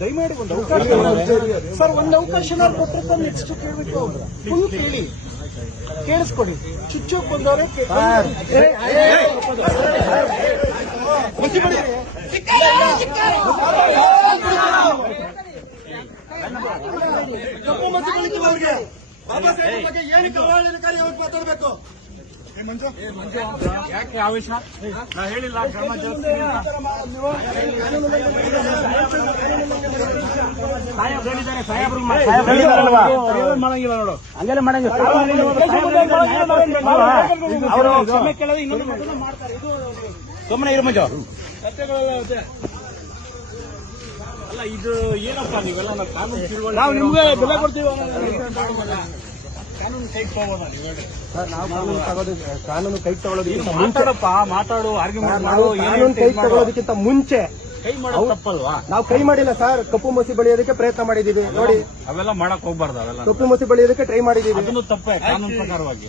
ದಯಮಾಡಿ ಒಂದು ಅವಕಾಶ ಸರ್ ಒಂದು ಅವಕಾಶ ಕೊಟ್ಟರೆ ನೆಕ್ಸ್ಟ್ ಅವರು. ಫುಲ್ ಕೇಳಿ. ಕೇಳಿಸ್ಕೊಡಿ. ಚುಚ್ಚೋಕ್ ಬಂದವ್ರೆ ತಪ್ಪು ಸಾಹೇಬ್ ಬಗ್ಗೆ? ಏನಕ್ಕೆ ಅವಹೇಳನಕಾರಿ ಅವ್ರಿಗೆ ಮಾತಾಡ್ಬೇಕು? ಯಾಕೆ ಆವೇಶ ನಾ ಹೇಳಿಲ್ಲ ಕ್ರಮ ಮಾಡಂಗಿಲ್ಲ ನೋಡು. ಹಂಗೆಲ್ಲ ಮಾಡಂಗಿಲ್ಲ. ಅವರು ಕ್ಷಮೆ ಕೇಳೋದು. ಇನ್ನೊಂದು ಮಾಡ್ತಾರೆ. ಇದು ಸುಮ್ಮನೆ ಇರು ಮಂಜು. ಅಲ್ಲ ಇದು ಏನಪ್ಪ ನೀವೆಲ್ಲ? ನಾವು ಕಾನೂನು ತಿಳುವಳಿಕೆ ನಾವು ನಿಮ್ಗೆ ಬೆಲೆ ಕೊಡ್ತೀವಿ. ಕಾನೂನು ಕೈ ಹೋಗೋಣ ನೀವು ಹೇಳಿ ಸರ್, ನಾವು ಕಾನೂನು ತಗೊಳ್ಳೋದು- ಕಾನೂನು ಕೈ ತಗೊಳ್ಳೋದಕ್ಕಿಂತ ಮುಂಚೆ. ಮಾತಾಡಪ್ಪ ಮಾತಾಡು ಆರ್ಗ್ಯುಮೆಂಟ್ ನಾವು ಮಾಡು ಕಾನೂನು ಕೈ ತಗೊಳ್ಳೋದಕ್ಕಿಂತ ಮುಂಚೆ ಕೈ ಮಾಡೋದು ತಪ್ಪಲ್ವಾ? ನಾವು ಕೈ ಮಾಡಿಲ್ಲ ಸರ್ ಕಪ್ಪು ಮಸಿ ಬಳಿಯೋದಕ್ಕೆ ಪ್ರಯತ್ನ ಮಾಡಿದೀವಿ ನೋಡಿ. ಅವೆಲ್ಲ ಮಾಡಕ್ ಹೋಗ್ಬಾರ್ದು ಅವೆಲ್ಲ. ಕಪ್ಪು ಮಸಿ ಬಳಿಯೋದಕ್ಕೆ ಟ್ರೈ ಮಾಡಿದೀವಿ ಅದನ್ನು ತಪ್ಪೇ ಕಾನೂನು ಪ್ರಕಾರವಾಗಿ.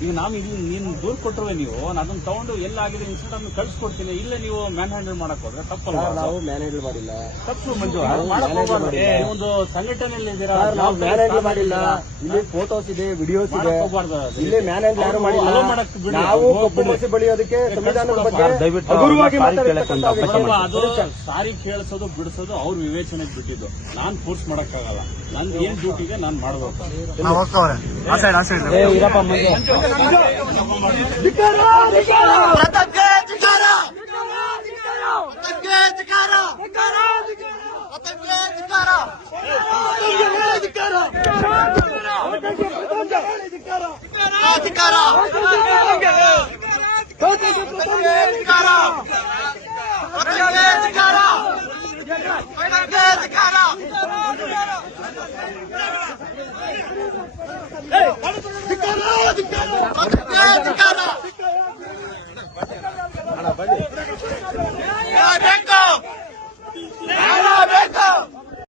ಈಗ ನಾವು ಇಲ್ಲಿ ನೀನು ದೂರು ಕೊಟ್ಟರುವೆ ನೀವು ನಾನು ಅದನ್ನ ತಗೊಂಡು ಎಲ್ಲಾಗಿದೆ ಇನ್ಸಿಡೆಂಟ್ ಅನ್ನು ಕಳ್ಸಿಕೊಡ್ತೀನಿ ಇಲ್ಲ ನೀವು ಮ್ಯಾನ್ ಹ್ಯಾಂಡಲ್ ಮಾಡಕ್ ಹೋದ್ರೆ ತಪ್ಪಲ್ಲ ನಾವು ನಾವು ಮ್ಯಾನೇಜ್ ಮಾಡಿಲ್ಲ ತಪ್ಪು ಮಂಜು ಒಂದು ಸಂಘಟನೆಯಲ್ಲಿ ಇದ್ದೀರಾ ನಾವು ಮ್ಯಾನೇಜ್ ಸ್ಥಾನ ಮಾಡಿಲ್ಲ ಇಲ್ಲಿ ಫೋಟೋಸ್ ಇದೆ ವಿಡಿಯೋಸ್ ಇದೆ ಇಲ್ಲಿ. ಇಲ್ಲಿ ಮ್ಯಾನೇಜ್ ಯಾರು ಮಾಡಿಲ್ಲ. ನಾವು. ಕಪ್ಪು ಮಸಿ ಬಳಿಯೋದಕ್ಕೆ ಸಂವಿಧಾನದ ಬಗ್ಗೆ ಅದು ಸಾರಿ ಕೇಳಿಸೋದು ಬಿಡಿಸೋದು ಅವ್ರ ವಿವೇಚನೆಗೆ ಬಿಟ್ಟಿದ್ದು ನಾನ್ ಫೋರ್ಸ್ ಮಾಡಕ್ಕಾಗಲ್ಲ ನನ್ ಏನ್ ಡ್ಯೂಟಿಗೆ ನಾನು ಮಾಡ್ಬೇಕು ಧಿಕಾರ ಅಧಿಕಾರ